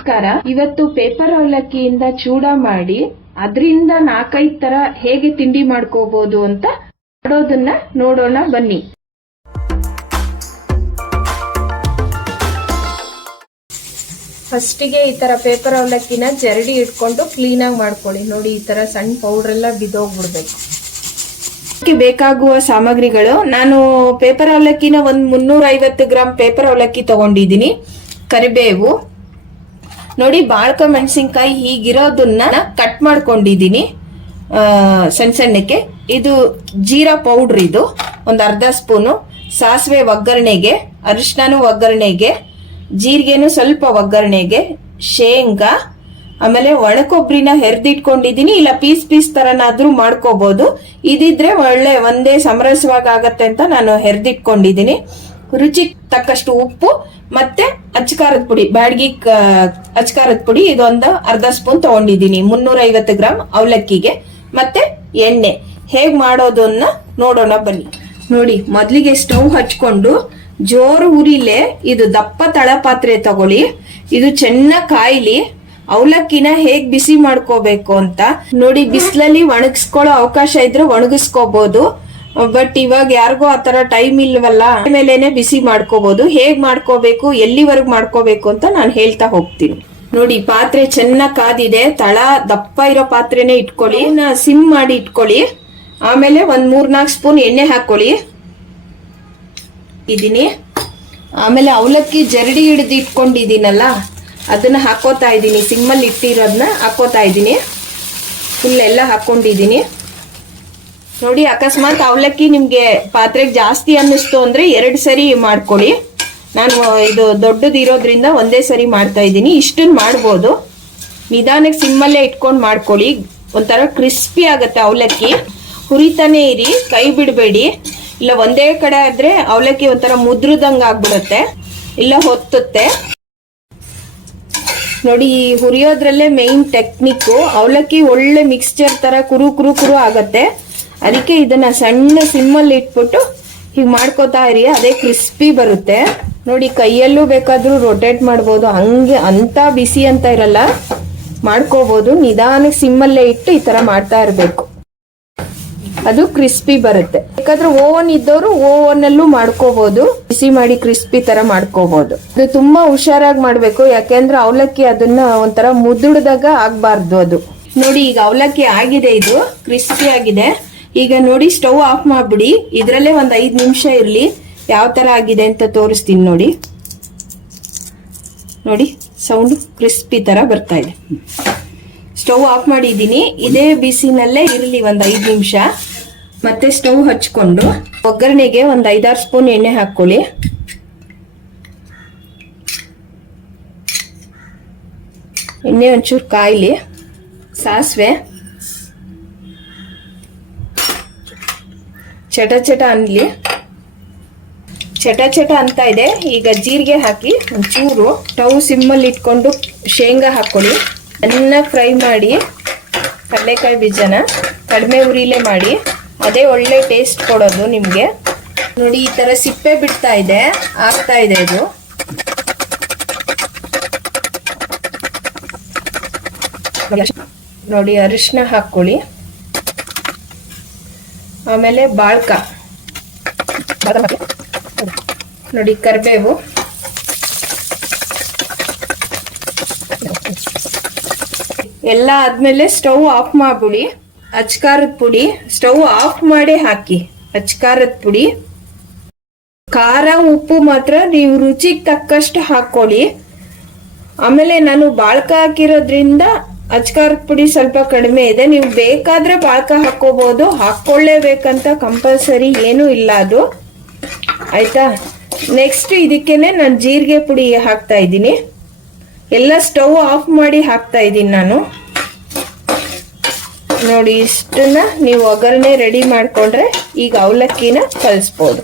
ನಮಸ್ಕಾರ. ಇವತ್ತು ಪೇಪರ್ ಅವಲಕ್ಕಿಯಿಂದ ಚೂಡ ಮಾಡಿ ಅದರಿಂದ ನಾಲ್ಕೈದು ತರ ಹೇಗೆ ತಿಂಡಿ ಮಾಡ್ಕೋಬಹುದು ಅಂತ ಮಾಡೋದನ್ನ ನೋಡೋಣ ಬನ್ನಿ. ಫಸ್ಟಿಗೆ ಈ ತರ ಪೇಪರ್ ಅವಲಕ್ಕಿನ ಜರಡಿ ಇಟ್ಕೊಂಡು ಕ್ಲೀನ್ ಆಗಿ ಮಾಡ್ಕೊಳ್ಳಿ. ನೋಡಿ ಈ ತರ ಸಣ್ಣ ಪೌಡರ್ ಎಲ್ಲ ಬಿದೋಗ್ಬಿಡ್ಬೇಕು ಇದಕ್ಕೆ ಬೇಕಾಗುವ ಸಾಮಗ್ರಿಗಳು ನಾನು ಪೇಪರ್ ಅವಲಕ್ಕಿನ ಒಂದ್ ಮುನ್ನೂರ ಐವತ್ತು ಗ್ರಾಮ್ ಪೇಪರ್ ಅವಲಕ್ಕಿ ತಗೊಂಡಿದ್ದೀನಿ. ಕರಿಬೇವು ನೋಡಿ, ಬಾಳ್ಕ ಮೆಣಸಿನ್ಕಾಯಿ ಹೀಗಿರೋದನ್ನ ಕಟ್ ಮಾಡ್ಕೊಂಡಿದ್ದೀನಿ. ಸಣ್ಣ ಸಣ್ಣಕ್ಕೆ ಇದು ಜೀರಾ ಪೌಡ್ರ್ ಇದು. ಒಂದು ಅರ್ಧ ಸ್ಪೂನು. ಸಾಸಿವೆ ಒಗ್ಗರಣೆಗೆ ಅರಿಶಿನನು ಒಗ್ಗರಣೆಗೆ, ಜೀರಿಗೆನು ಸ್ವಲ್ಪ ಒಗ್ಗರಣೆಗೆ, ಶೇಂಗಾ, ಆಮೇಲೆ ಒಣಕೊಬ್ಬರಿನ ಹೆರ್ದಿಟ್ಕೊಂಡಿದ್ದೀನಿ. ಇಲ್ಲ, ಪೀಸ್ ಪೀಸ್ ತರನಾದ್ರೂ ಮಾಡ್ಕೋಬಹುದು ಇದಿದ್ರೆ ಒಳ್ಳೆ, ಒಂದೇ ಸಮರಸವಾಗಿ ಆಗತ್ತೆ ಅಂತ ನಾನು ಹೆರ್ದಿಟ್ಕೊಂಡಿದೀನಿ ರುಚಿಗೆ ತಕ್ಕಷ್ಟು ಉಪ್ಪು ಮತ್ತೆ ಅಚ್ಚಕಾರದ ಪುಡಿ. ಬ್ಯಾಡ್ಗಿ ಅಚ್ಚಕಾರದ ಪುಡಿ ಇದೊಂದು ಅರ್ಧ ಸ್ಪೂನ್ ತಗೊಂಡಿದ್ದೀನಿ. ಮುನ್ನೂರ ಐವತ್ತು ಗ್ರಾಮ್ ಅವಲಕ್ಕಿಗೆ ಮತ್ತೆ ಎಣ್ಣೆ. ಹೇಗ್ ಮಾಡೋದನ್ನ ನೋಡೋಣ ಬನ್ನಿ. ನೋಡಿ, ಮೊದ್ಲಿಗೆ ಸ್ಟವ್ ಹಚ್ಕೊಂಡು ಜೋರು ಉರಿಲೆ ಇದು ದಪ್ಪ ತಳಪಾತ್ರೆ ತಗೊಳ್ಳಿ. ಇದು ಚೆನ್ನಾಗ್ ಕಾಯಿಲಿ. ಅವಲಕ್ಕಿನ ಹೇಗ್ ಬಿಸಿ ಮಾಡ್ಕೋಬೇಕು ಅಂತ. ನೋಡಿ, ಬಿಸಿಲಲ್ಲಿ ಒಣಗಿಸ್ಕೊಳ್ಳೋ ಅವಕಾಶ ಇದ್ರೆ ಒಣಗಿಸ್ಕೋಬಹುದು ಬಟ್ ಇವಾಗ ಯಾರಿಗೂ ಆತರ ಟೈಮ್ ಇಲ್ವಲ್ಲ? ಮೇಲೇನೆ ಬಿಸಿ ಮಾಡ್ಕೋಬಹುದು ಹೇಗ್ ಮಾಡ್ಕೋಬೇಕು? ಎಲ್ಲಿವರೆಗೂ ಮಾಡ್ಕೋಬೇಕು ಅಂತ ನಾನು ಹೇಳ್ತಾ ಹೋಗ್ತೀನಿ. ನೋಡಿ, ಪಾತ್ರೆ ಚೆನ್ನಾಗ್ ಕಾದಿದೆ. ತಳ ದಪ್ಪ ಇರೋ ಪಾತ್ರೆನೇ ಇಟ್ಕೊಳ್ಳಿ. ಸಿಮ್ ಮಾಡಿ ಇಟ್ಕೊಳ್ಳಿ. ಆಮೇಲೆ ಒಂದ್ ಮೂರ್ನಾಲ್ಕು ಸ್ಪೂನ್ ಎಣ್ಣೆ ಹಾಕೊಳ್ಳಿ. ಇದೀನಿ. ಆಮೇಲೆ ಅವಲಕ್ಕಿ ಜರಡಿ ಹಿಡಿದು ಇಟ್ಕೊಂಡಿದ್ದೀನಲ್ಲ, ಅದನ್ನ ಹಾಕೋತಾ ಇದ್ದೀನಿ. ಸಿಮ್ಮಲ್ಲಿ ಇಟ್ಟಿರೋದನ್ನ ಹಾಕೋತಾ ಇದ್ದೀನಿ. ಫುಲ್ ಎಲ್ಲ ಹಾಕೊಂಡಿದ್ದೀನಿ. ನೋಡಿ, ಅಕಸ್ಮಾತ್ ಅವಲಕ್ಕಿ ನಿಮ್ಗೆ ಪಾತ್ರೆಗೆ ಜಾಸ್ತಿ ಅನ್ನಿಸ್ತು ಅಂದ್ರೆ ಎರಡು ಸರಿ ಮಾಡ್ಕೊಳ್ಳಿ. ನಾನು ಇದು ದೊಡ್ಡದಿರೋದ್ರಿಂದ ಒಂದೇ ಸರಿ ಮಾಡ್ತಾ ಇದ್ದೀನಿ. ಇಷ್ಟನ್ ಮಾಡ್ಬೋದು. ನಿಧಾನಕ್ಕೆ ಸಿಮ್ಮಲ್ಲೇ ಇಟ್ಕೊಂಡು ಮಾಡ್ಕೊಳ್ಳಿ. ಒಂಥರ ಕ್ರಿಸ್ಪಿ ಆಗತ್ತೆ ಅವಲಕ್ಕಿ. ಹುರಿತಾನೆ ಇರಿ, ಕೈ ಬಿಡಬೇಡಿ. ಇಲ್ಲ, ಒಂದೇ ಕಡೆ ಆದ್ರೆ ಅವಲಕ್ಕಿ ಒಂಥರ ಮುದ್ರದಂಗ ಆಗ್ಬಿಡುತ್ತೆ. ಇಲ್ಲ, ಹೊತ್ತುತ್ತೆ. ನೋಡಿ, ಈ ಹುರಿಯೋದ್ರಲ್ಲೇ ಮೇನ್ ಟೆಕ್ನಿಕ್ ಅವಲಕ್ಕಿ ಒಳ್ಳೆ ಮಿಕ್ಸ್ಚರ್ ತರ ಕುರು ಕುರು ಕುರು ಆಗತ್ತೆ. ಅದಕ್ಕೆ ಇದನ್ನ ಸಣ್ಣ ಸಿಮ್ಮಲ್ಲಿ ಇಟ್ಬಿಟ್ಟು ಹೀಗೆ ಮಾಡ್ಕೋತಾ ಇರಿ. ಅದೇ ಕ್ರಿಸ್ಪಿ ಬರುತ್ತೆ. ನೋಡಿ, ಕೈಯಲ್ಲೂ ಬೇಕಾದರೂ ರೊಟೇಟ್ ಮಾಡ್ಬೋದು. ಹಂಗೆ ಅಂತ ಬಿಸಿ ಅಂತ ಇರಲ್ಲ. ಮಾಡ್ಕೋಬಹುದು ನಿಧಾನಕ್ಕೆ ಸಿಮ್ಮಲ್ಲೇ ಇಟ್ಟು ಈ ತರ ಮಾಡ್ತಾ ಇರಬೇಕು. ಅದು ಕ್ರಿಸ್ಪಿ ಬರುತ್ತೆ. ಯಾಕಂದ್ರೆ ಓವನ್ ಇದ್ದವರು ಓವನ್ ಅಲ್ಲೂ ಮಾಡ್ಕೋಬಹುದು ಬಿಸಿ ಮಾಡಿ ಕ್ರಿಸ್ಪಿ ತರ ಮಾಡ್ಕೋಬಹುದು ಇದು ತುಂಬಾ ಹುಷಾರಾಗಿ ಮಾಡ್ಬೇಕು. ಯಾಕೆಂದ್ರೆ ಅವಲಕ್ಕಿ ಅದನ್ನ ಒಂಥರ ಮುದುಡ್ದಾಗ ಆಗ್ಬಾರ್ದು ಅದು. ನೋಡಿ, ಈಗ ಅವಲಕ್ಕಿ ಆಗಿದೆ ಇದು. ಕ್ರಿಸ್ಪಿ ಆಗಿದೆ. ಈಗ ನೋಡಿ ಸ್ಟವ್ ಆಫ್ ಮಾಡ್ಬಿಡಿ. ಇದ್ರಲ್ಲೇ ಒಂದ್ ಐದ್ ನಿಮಿಷ ಇರ್ಲಿ. ಯಾವ ತರ ಆಗಿದೆ ಅಂತ ತೋರಿಸ್ತೀನಿ ನೋಡಿ. ನೋಡಿ, ಸೌಂಡ್ ಕ್ರಿಸ್ಪಿ ತರ ಬರ್ತಾ ಇದೆ. ಸ್ಟವ್ ಆಫ್ ಮಾಡಿದ್ದೀನಿ. ಇದೇ ಬಿಸಿನಲ್ಲೇ ಇರಲಿ ಒಂದ್ ಐದ್ ನಿಮಿಷ. ಮತ್ತೆ ಸ್ಟವ್ ಹಚ್ಕೊಂಡು ಒಗ್ಗರಣೆಗೆ ಒಂದ್ ಐದಾರು ಸ್ಪೂನ್ ಎಣ್ಣೆ ಹಾಕೊಳ್ಳಿ. ಎಣ್ಣೆ ಒಂಚೂರು ಕಾಯ್ಲಿ. ಸಾಸಿವೆ. ಚಟ ಚಟ ಅನ್ಲಿ. ಚಟ ಚಟ ಅಂತ ಇದೆ. ಈಗ ಜೀರಿಗೆ ಹಾಕಿ ಒಂಚೂರು ಟವ್ ಸಿಮ್ಮಲ್ಲಿ ಇಟ್ಕೊಂಡು ಶೇಂಗಾ ಹಾಕೊಳ್ಳಿ ಚೆನ್ನಾಗಿ ಫ್ರೈ ಮಾಡಿ ಕಡಲೆಕಾಯಿ ಬೀಜನ ಕಡಿಮೆ ಉರಿಲೇ ಮಾಡಿ. ಅದೇ ಒಳ್ಳೆ ಟೇಸ್ಟ್ ಕೊಡೋದು ನಿಮಗೆ. ನೋಡಿ, ಈ ಥರ ಸಿಪ್ಪೆ ಬಿಡ್ತಾ ಇದೆ. ಆಗ್ತಾ ಇದೆ ಇದು. ನೋಡಿ ಅರಿಶಿನ ಹಾಕೊಳ್ಳಿ ಆಮೇಲೆ ಬಾಳ್ಕ. ನೋಡಿ, ಕರಿಬೇವು. ಎಲ್ಲ ಆದ್ಮೇಲೆ ಸ್ಟವ್ ಆಫ್ ಮಾಡ್ಬಿಡಿ. ಅಚ್ಕಾರದ ಪುಡಿ. ಸ್ಟವ್ ಆಫ್ ಮಾಡಿ ಹಾಕಿ. ಅಚ್ಕಾರದ ಪುಡಿ. ಖಾರ, ಉಪ್ಪು ಮಾತ್ರ ನೀವು ರುಚಿಗೆ ತಕ್ಕಷ್ಟು ಹಾಕೊಳ್ಳಿ ಆಮೇಲೆ ನಾನು ಬಾಳ್ಕ ಹಾಕಿರೋದ್ರಿಂದ ಅಚ್ಕಾರದ ಪುಡಿ ಸ್ವಲ್ಪ ಕಡಿಮೆ ಇದೆ. ನೀವು ಬೇಕಾದ್ರೆ ಪಾಕ ಹಾಕೋಬಹುದು ಹಾಕೊಳ್ಳೇಬೇಕಂತ ಕಂಪಲ್ಸರಿ ಏನೂ ಇಲ್ಲ ಅದು. ಆಯ್ತಾ? ನೆಕ್ಸ್ಟ್ ಇದಕ್ಕೇನೆ ನಾನು ಜೀರಿಗೆ ಪುಡಿ ಹಾಕ್ತಾ ಇದ್ದೀನಿ. ಎಲ್ಲ ಸ್ಟವ್ ಆಫ್ ಮಾಡಿ ಹಾಕ್ತಾ ಇದ್ದೀನಿ ನಾನು. ನೋಡಿ, ಇಷ್ಟನ್ನ ನೀವು ಒಗ್ಗರಣೆ ರೆಡಿ ಮಾಡ್ಕೊಂಡ್ರೆ ಈಗ ಅವಲಕ್ಕಿನ ಕಲಿಸ್ಬೋದು.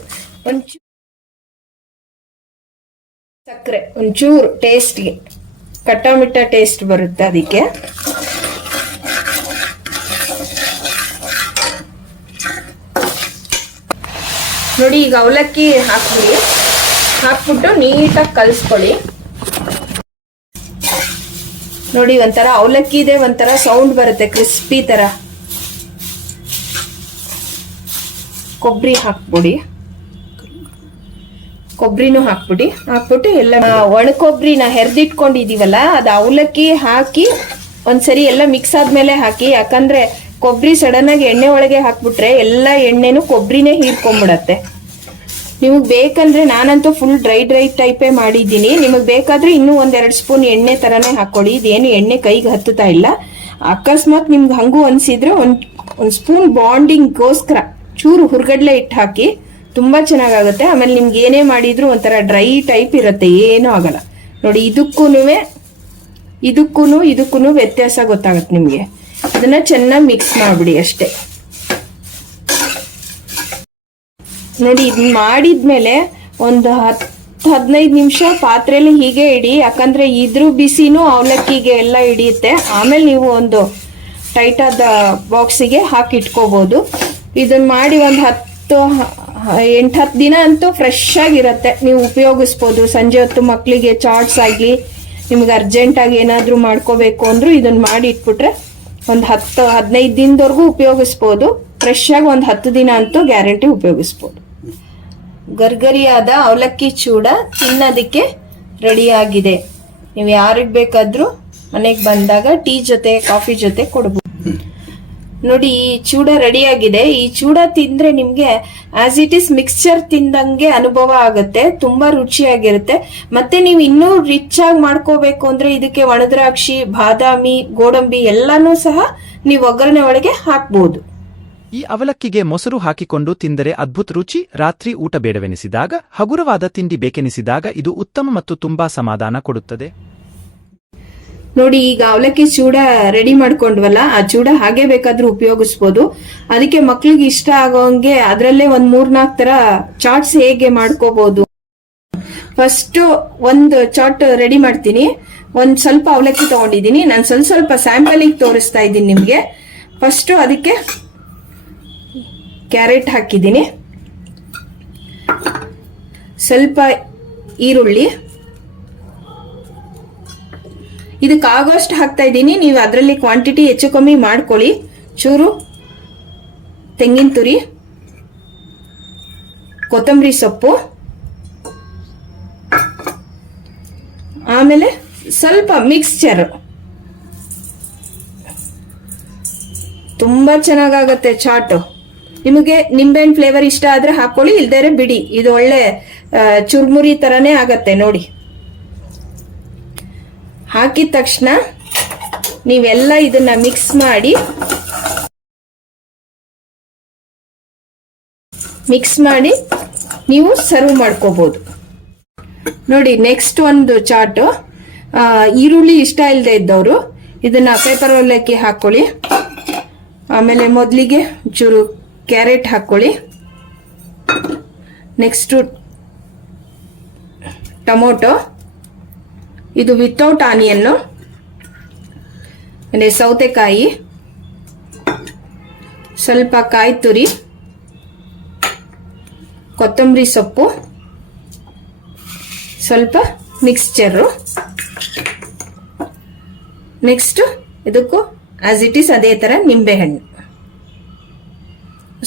ಒಂಚೂರು ಸಕ್ಕರೆ, ಒಂಚೂರು ಟೇಸ್ಟ್ಗೆ ಕಟ್ಟಾಮಿಟ್ಟ ಟೇಸ್ಟ್ ಬರುತ್ತೆ ಅದಕ್ಕೆ. ನೋಡಿ, ಈಗ ಅವಲಕ್ಕಿ ಹಾಕ್ಬಿಡಿ. ಹಾಕ್ಬಿಟ್ಟು ನೀಟಾಗಿ ಕಲಿಸ್ಕೊಳ್ಳಿ. ನೋಡಿ, ಒಂಥರ ಅವಲಕ್ಕಿ ಇದೆ, ಒಂಥರ ಸೌಂಡ್ ಬರುತ್ತೆ ಕ್ರಿಸ್ಪಿ ತರ ಕೊಬ್ಬರಿ ಹಾಕ್ಬಿಡಿ. ಕೊಬ್ಬರಿನೂ ಹಾಕ್ಬಿಡಿ. ಹಾಕ್ಬಿಟ್ಟು ಎಲ್ಲ ಒಣ ಕೊಬ್ಬರಿನ ಹೆರ್ದಿಟ್ಕೊಂಡಿದೀವಲ್ಲ, ಅದು ಅವಲಕ್ಕಿ ಹಾಕಿ ಒಂದ್ಸರಿ ಎಲ್ಲ ಮಿಕ್ಸ್ ಆದ್ಮೇಲೆ ಹಾಕಿ. ಯಾಕಂದ್ರೆ ಕೊಬ್ಬರಿ ಸಡನ್ ಆಗಿ ಎಣ್ಣೆ ಒಳಗೆ ಹಾಕ್ಬಿಟ್ರೆ ಎಲ್ಲ ಎಣ್ಣೆನು ಕೊಬ್ಬರಿನೇ ಹೀರ್ಕೊಂಡ್ಬಿಡತ್ತೆ ನಿಮಗೆ ಬೇಕಂದ್ರೆ ನಾನಂತೂ ಫುಲ್ ಡ್ರೈ ಡ್ರೈ ಟೈಪೇ ಮಾಡಿದ್ದೀನಿ. ನಿಮಗೆ ಬೇಕಾದ್ರೆ ಇನ್ನೂ ಒಂದೆರಡು ಸ್ಪೂನ್ ಎಣ್ಣೆ ತರನೇ ಹಾಕೊಳ್ಳಿ ಇದೇನು ಎಣ್ಣೆ ಕೈಗೆ ಹತ್ತುತ್ತಾ ಇಲ್ಲ. ಅಕಸ್ಮಾತ್ ನಿಮ್ಗೆ ಹಂಗೂ ಅನ್ಸಿದ್ರೆ ಒಂದ್, ಒಂದು ಸ್ಪೂನ್ ಬಾಂಡಿಂಗ್ಗೋಸ್ಕರ ಚೂರು ಹುರ್ಗಡ್ಲೆ ಇಟ್ಟು ಹಾಕಿ ತುಂಬಾ ಚೆನ್ನಾಗಾಗುತ್ತೆ. ಆಮೇಲೆ ನಿಮ್ಗೆ ಏನೇ ಮಾಡಿದ್ರು ಒಂಥರ ಡ್ರೈ ಟೈಪ್ ಇರುತ್ತೆ, ಏನೂ ಆಗಲ್ಲ. ನೋಡಿ ಇದಕ್ಕೂ ಇದಕ್ಕೂ ಇದಕ್ಕೂ ವ್ಯತ್ಯಾಸ ಗೊತ್ತಾಗುತ್ತೆ ನಿಮಗೆ. ಅದನ್ನ ಚೆನ್ನಾಗಿ ಮಿಕ್ಸ್ ಮಾಡ್ಬಿಡಿ ಅಷ್ಟೇ. ನೋಡಿ ಇದನ್ನ ಮಾಡಿದ್ಮೇಲೆ ಒಂದು ಹತ್ತು ಹದಿನೈದು ನಿಮಿಷ ಪಾತ್ರೆಯಲ್ಲಿ ಹೀಗೆ ಇಡಿ. ಯಾಕಂದ್ರೆ ಇದ್ರ ಬಿಸಿನೂ ಅವಲಕ್ಕಿಗೆ ಎಲ್ಲ ಹಿಡಿಯುತ್ತೆ. ಆಮೇಲೆ ನೀವು ಒಂದು ಟೈಟಾದ ಬಾಕ್ಸಿಗೆ ಹಾಕಿ ಇಟ್ಕೋಬಹುದು ಇದನ್ನ ಮಾಡಿ ಒಂದು ಹತ್ತು ಎಂಟು ಹತ್ತು ದಿನ ಅಂತೂ ಫ್ರೆಶ್ ಆಗಿರುತ್ತೆ. ನೀವು ಉಪಯೋಗಿಸ್ಬೋದು. ಸಂಜೆ ಹೊತ್ತು ಮಕ್ಕಳಿಗೆ ಚಾಟ್ಸ್ ಆಗಲಿ, ನಿಮ್ಗೆ ಅರ್ಜೆಂಟಾಗಿ ಏನಾದರೂ ಮಾಡ್ಕೋಬೇಕು ಅಂದರೂ ಇದನ್ನ ಮಾಡಿ ಇಟ್ಬಿಟ್ರೆ ಒಂದು ಹತ್ತು, ಹದಿನೈದು ದಿನದವರೆಗೂ ಉಪಯೋಗಿಸ್ಬೋದು. ಫ್ರೆಶ್ ಆಗಿ ಒಂದು ಹತ್ತು ದಿನ ಅಂತೂ ಗ್ಯಾರಂಟಿ ಉಪಯೋಗಿಸ್ಬೋದು. ಗರ್ಗರಿಯಾದ ಅವಲಕ್ಕಿ ಚೂಡ ತಿನ್ನೋದಕ್ಕೆ ರೆಡಿಯಾಗಿದೆ ನೀವು ಯಾರಿಗೆ ಬೇಕಾದರೂ ಮನೆಗೆ ಬಂದಾಗ ಟೀ ಜೊತೆ, ಕಾಫಿ ಜೊತೆ ಕೊಡ್ಬೋದು. ನೋಡಿ, ಈ ಚೂಡ ರೆಡಿಯಾಗಿದೆ. ಈ ಚೂಡ ತಿಂದ್ರೆ ನಿಮ್ಗೆ ಆಸ್ ಇಟ್ ಇಸ್ ಮಿಕ್ಸ್ಚರ್ ತಿಂದಂಗೆ ಅನುಭವ ಆಗುತ್ತೆ, ತುಂಬಾ ರುಚಿಯಾಗಿರುತ್ತೆ. ಮತ್ತೆ ನೀವು ಇನ್ನೂ ರಿಚ್ ಆಗಿ ಮಾಡ್ಕೋಬೇಕು ಅಂದ್ರೆ ಇದಕ್ಕೆ ಒಣದ್ರಾಕ್ಷಿ ಬಾದಾಮಿ, ಗೋಡಂಬಿ ಎಲ್ಲಾನು ಸಹ ನೀವು ಒಗ್ಗರಣೆ ಒಳಗೆ ಹಾಕ್ಬಹುದು ಈ ಅವಲಕ್ಕಿಗೆ ಮೊಸರು ಹಾಕಿಕೊಂಡು ತಿಂದರೆ ಅದ್ಭುತ ರುಚಿ, ರಾತ್ರಿ ಊಟ ಬೇಡವೆನಿಸಿದಾಗ, ಹಗುರವಾದ ತಿಂಡಿ ಬೇಕೆನಿಸಿದಾಗ ಇದು ಉತ್ತಮ ಮತ್ತು ತುಂಬಾ ಸಮಾಧಾನ ಕೊಡುತ್ತದೆ. ನೋಡಿ, ಈಗ ಅವಲಕ್ಕಿ ಚೂಡ ರೆಡಿ ಮಾಡ್ಕೊಂಡ್ವಲ್ಲ, ಆ ಚೂಡ ಹಾಗೆ ಬೇಕಾದ್ರೂ ಉಪಯೋಗಿಸ್ಬೋದು. ಅದಕ್ಕೆ ಮಕ್ಳಿಗೆ ಇಷ್ಟ ಆಗೋಂಗೆ ಅದರಲ್ಲೇ ಒಂದ್ ಮೂರ್ನಾಲ್ಕು ತರ ಚಾಟ್ಸ್ ಹೇಗೆ ಮಾಡ್ಕೋಬಹುದು ಫಸ್ಟ್ ಒಂದು ಚಾಟ್ ರೆಡಿ ಮಾಡ್ತೀನಿ. ಒಂದ್ ಸ್ವಲ್ಪ ಅವಲಕ್ಕಿ ತಗೊಂಡಿದ್ದೀನಿ. ನಾನು ಸ್ವಲ್ಪ ಸ್ವಲ್ಪ ಸ್ಯಾಂಪಲಿಗೆ ತೋರಿಸ್ತಾ ಇದ್ದೀನಿ ನಿಮ್ಗೆ. ಫಸ್ಟ್ ಅದಕ್ಕೆ ಕ್ಯಾರೆಟ್ ಹಾಕಿದ್ದೀನಿ. ಸ್ವಲ್ಪ ಈರುಳ್ಳಿ. ಇದಕ್ಕೆ ಆಗೋಷ್ಟು ಹಾಕ್ತಾ ಇದ್ದೀನಿ. ನೀವು ಅದರಲ್ಲಿ ಕ್ವಾಂಟಿಟಿ ಹೆಚ್ಚು ಕಮ್ಮಿ ಮಾಡ್ಕೊಳ್ಳಿ. ಚೂರು ತೆಂಗಿನ ತುರಿ, ಕೊತ್ತಂಬರಿ ಸೊಪ್ಪು, ಆಮೇಲೆ ಸ್ವಲ್ಪ ಮಿಕ್ಸ್ಚರ್ ತುಂಬಾ ಚೆನ್ನಾಗಾಗತ್ತೆ ಚಾಟು. ನಿಮಗೆ ನಿಂಬೆಹಣ್ಣು ಫ್ಲೇವರ್ ಇಷ್ಟ ಆದ್ರೆ ಹಾಕೊಳ್ಳಿ ಇಲ್ದೇ ಬಿಡಿ. ಇದು ಒಳ್ಳೆ ಚುರುಮುರಿ ತರನೇ ಆಗತ್ತೆ ನೋಡಿ. ಹಾಕಿದ ತಕ್ಷಣ ನೀವೆಲ್ಲ ಇದನ್ನ ಮಿಕ್ಸ್ ಮಾಡಿ ಮಿಕ್ಸ್ ಮಾಡಿ ನೀವು ಸರ್ವ್ ಮಾಡ್ಕೋಬಹುದು ನೋಡಿ ನೆಕ್ಸ್ಟ್ ಒಂದು ಚಾಟು ಈರುಳ್ಳಿ ಇಷ್ಟ ಇಲ್ಲದೆ ಇದ್ದವರು, ಇದನ್ನ ಪೇಪರ್ ಅವಲಕ್ಕಿ ಹಾಕೊಳ್ಳಿ. ಆಮೇಲೆ ಮೊದಲಿಗೆ ಚೂರು ಕ್ಯಾರೆಟ್ ಹಾಕೊಳ್ಳಿ. Next tomato. ಇದು ವಿತೌಟ್ ಆನಿಯನ್ನು. ಅಂದರೆ ಸೌತೆಕಾಯಿ. ಸ್ವಲ್ಪ ಕಾಯಿ ತುರಿ. ಕೊತ್ತಂಬರಿ ಸೊಪ್ಪು. ಸ್ವಲ್ಪ ಮಿಕ್ಸ್ಚರು ನೆಕ್ಸ್ಟ್ ಇದಕ್ಕೂ ಆಸ್ ಇಟ್ ಈಸ್ ಅದೇ ಥರ ನಿಂಬೆಹಣ್ಣು.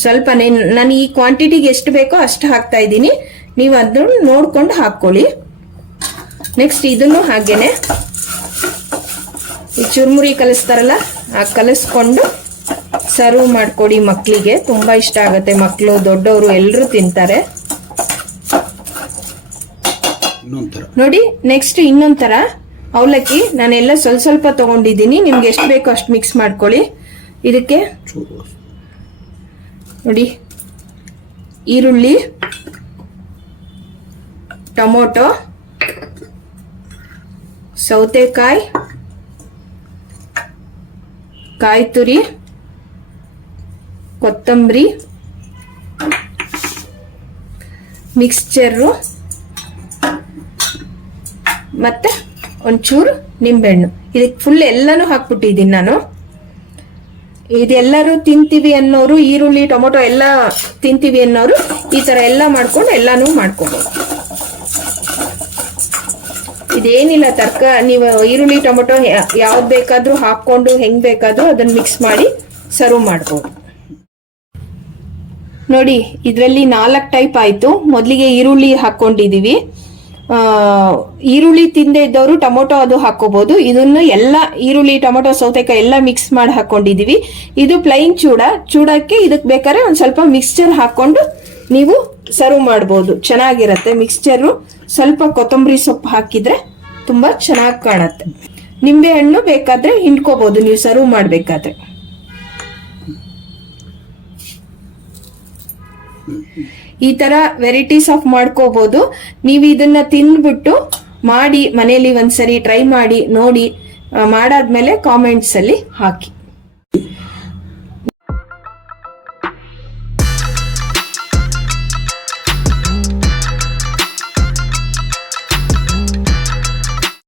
ಸ್ವಲ್ಪ ನಾನು ಈ ಕ್ವಾಂಟಿಟಿಗೆ ಎಷ್ಟು ಬೇಕೋ ಅಷ್ಟು ಹಾಕ್ತಾ ಇದ್ದೀನಿ. ನೀವು ಅದನ್ನು ನೋಡ್ಕೊಂಡು ಹಾಕ್ಕೊಳ್ಳಿ. ನೆಕ್ಸ್ಟ್ ಇದನ್ನು ಹಾಗೇನೆ ಈ ಚುರುಮುರಿ ಕಲಿಸ್ತಾರಲ್ಲ ಆ ಕಲಿಸ್ಕೊಂಡು ಸರ್ವ್ ಮಾಡ್ಕೊಡಿ ಮಕ್ಕಳಿಗೆ ತುಂಬಾ ಇಷ್ಟ ಆಗುತ್ತೆ ಮಕ್ಕಳು ದೊಡ್ಡವರು ಎಲ್ಲರೂ ತಿಂತಾರೆ. ನೋಡಿ ನೆಕ್ಸ್ಟ್ ಇನ್ನೊಂಥರ ಅವಲಕ್ಕಿ ನಾನೆಲ್ಲ ಸ್ವಲ್ಪ ಸ್ವಲ್ಪ ತಗೊಂಡಿದ್ದೀನಿ. ನಿಮ್ಗೆ ಎಷ್ಟು ಬೇಕೋ ಅಷ್ಟು ಮಿಕ್ಸ್ ಮಾಡ್ಕೊಳ್ಳಿ. ಇದಕ್ಕೆ ನೋಡಿ ಈರುಳ್ಳಿ ಟೊಮೊಟೊ ಸೌತೆಕಾಯಿ ಕಾಯಿ ತುರಿ, ಕೊತ್ತಂಬರಿ ಮಿಕ್ಸ್ಚರು ಮತ್ತೆ ಒಂಚೂರು ನಿಂಬೆಹಣ್ಣು. ಇದಕ್ಕೆ ಫುಲ್ ಎಲ್ಲನೂ ಹಾಕ್ಬಿಟ್ಟಿದ್ದೀನಿ ನಾನು. ಇದೆಲ್ಲರೂ ತಿಂತೀವಿ ಅನ್ನೋರು, ಈರುಳ್ಳಿ, ಟೊಮೊಟೊ ಎಲ್ಲ ತಿಂತೀವಿ ಅನ್ನೋರು ಈ ತರ ಎಲ್ಲ ಮಾಡ್ಕೊಂಡು ಎಲ್ಲಾನು ಮಾಡ್ಕೋಬಹುದು ಇದೇನಿಲ್ಲ ತರ್ಕ ನೀವು ಈರುಳ್ಳಿ ಟೊಮೊಟೊ ಯಾವ್ದು ಬೇಕಾದ್ರೂ ಹಾಕ್ಕೊಂಡು ಹೆಂಗ್ ಬೇಕಾದ್ರೂ ಅದನ್ನ ಮಿಕ್ಸ್ ಮಾಡಿ ಸರ್ವ್ ಮಾಡ್ಬೋದು. ನೋಡಿ ಇದರಲ್ಲಿ ನಾಲ್ಕು ಟೈಪ್ ಆಯ್ತು. ಮೊದಲಿಗೆ ಈರುಳ್ಳಿ ಹಾಕೊಂಡಿದೀವಿ ಆ, ಈರುಳ್ಳಿ ತಿಂದೇ ಇದ್ದವರು ಟೊಮೊಟೊ ಅದು ಹಾಕೋಬಹುದು ಇದನ್ನು ಎಲ್ಲ ಈರುಳ್ಳಿ ಟೊಮೊಟೊ ಸೌತೆಕಾಯಿ ಎಲ್ಲ ಮಿಕ್ಸ್ ಮಾಡಿ ಹಾಕೊಂಡಿದೀವಿ ಇದು ಪ್ಲೈನ್ ಚೂಡ. ಚೂಡಕ್ಕೆ ಇದಕ್ಕೆ ಬೇಕಾದ್ರೆ ಒಂದು ಸ್ವಲ್ಪ ಮಿಕ್ಸ್ಚರ್ ಹಾಕೊಂಡು ನೀವು ಸರ್ವ್ ಮಾಡ್ಬೋದು. ಚೆನ್ನಾಗಿರತ್ತೆ. ಮಿಕ್ಸ್ಚರು ಸ್ವಲ್ಪ ಕೊತ್ತಂಬರಿ ಸೊಪ್ಪು ಹಾಕಿದ್ರೆ ತುಂಬಾ ಚೆನ್ನಾಗಿ ಕಾಣತ್ತೆ. ನಿಂಬೆ ಹಣ್ಣು ಬೇಕಾದ್ರೆ ಹಿಂಡ್ಕೋಬಹುದು ನೀವು ಸರ್ವ್ ಮಾಡ್ಬೇಕಾದ್ರೆ. ಈ ತರ ವೆರೈಟೀಸ್ ಆಫ್ ಮಾಡ್ಕೋಬಹುದು ನೀವು ಇದನ್ನ ತಿಂದ್ಬಿಟ್ಟು ಮಾಡಿ ಮನೆಯಲ್ಲಿ ಒಂದ್ಸರಿ ಟ್ರೈ ಮಾಡಿ, ನೋಡಿ ಮಾಡಾದ್ಮೇಲೆ ಕಾಮೆಂಟ್ಸ್ ಅಲ್ಲಿ ಹಾಕಿ.